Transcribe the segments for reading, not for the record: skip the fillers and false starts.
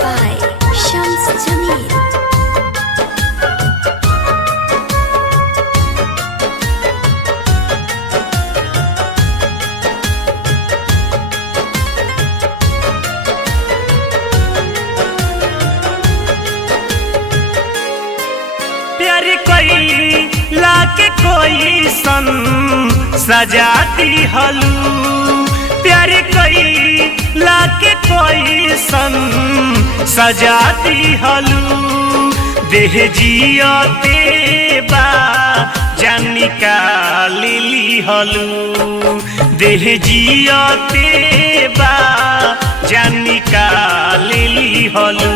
by Shams Jamil. प्यार कोई लाके कोई सन सजाती हलू, प्यार कोई लाके कोई सन सजाती हलू। देह जियते बा जान निकाली हलू, देह जियते बा जान निकाली हलू।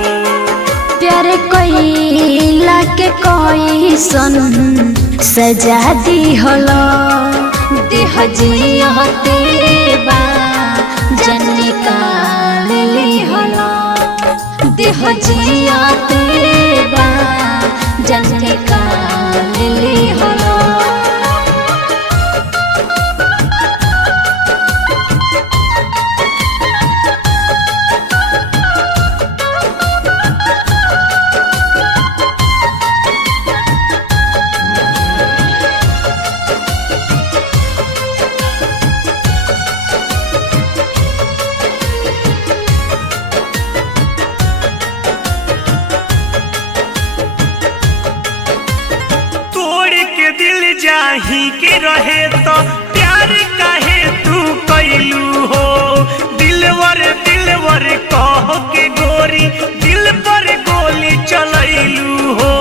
प्यार कोइला के कोई सन सजा दी हलो, देह जियते बा जान निकाली हलो, देह जियते बा जान निकाली हलो। दिल जाही के रहे तो प्यार काहे तू कैलू हो, दिलवर दिलवर कह के गोरी दिल पर गोली चलैलू हो।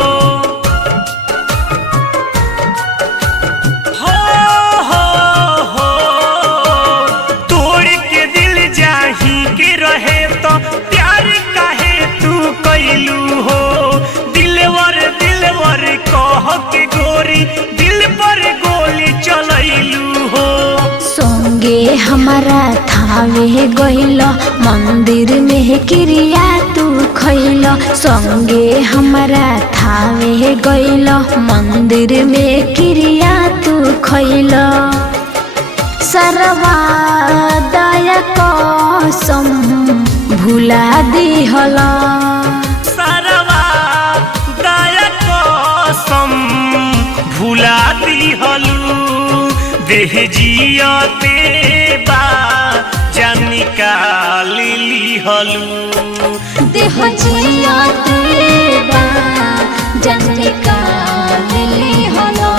हो तोड़ के दिल जाही के रहे तो प्यार काहे तू कैलू हो, दिलवर दिलवर कह के गोरी दिल पर गोली चलैलू हो। संगे हमारा थावे गइल मंदिर में क्रिया तू खइल, संगे हमारा थावे गइल मंदिर में क्रिया तू खइल। सरवा दया कसम भुला दिहला, भुला दिहलू। देह जियते बा जान निकाली हलू, देह जियते बा जान निकाली हलो।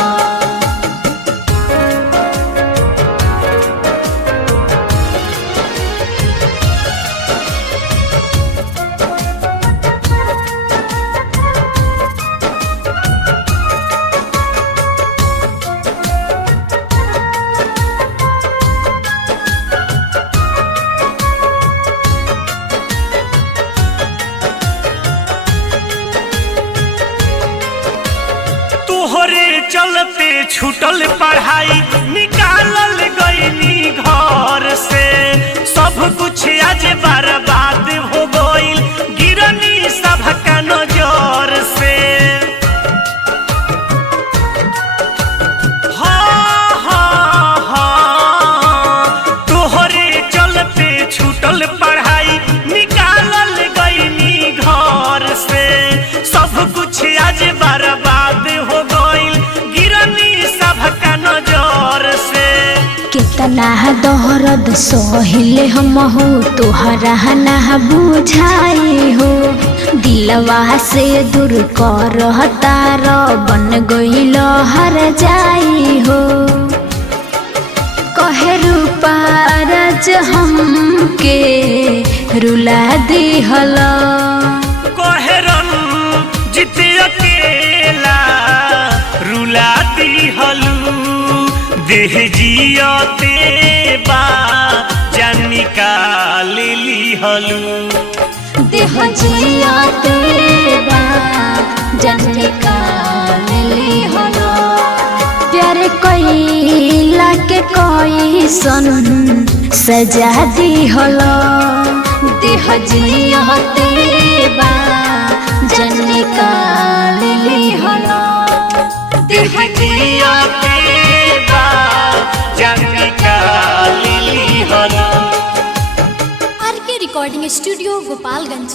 तोहरे चलते छूटल पढ़ाई निकालल गईनी घर से, सब कुछ आज बर्बाद हो गईल गिरनी सबका नजर से। तोहरे चलते छूटल पढ़ाई निकालल गईनी घर से, सब कुछ आज बर्बाद हो कितना दर्द सहिले हम हो तोहरा ना बुझाई हो, दिलवा से दूर कर तार बन गइल हर जाई हो। कहे रूपारज हमके रुला दिहल, कहे रंजीत अकेला रुला दिहलू। देह जियते बा जान निकाली हलू, देह जियते बा जान निकाली हलो। प्यार कोइला के कोई सन सजा दी हलो, देह जियते बा जान निकाली हलो, देह जियते RK रिकॉर्डिंग स्टूडियो गोपालगंज।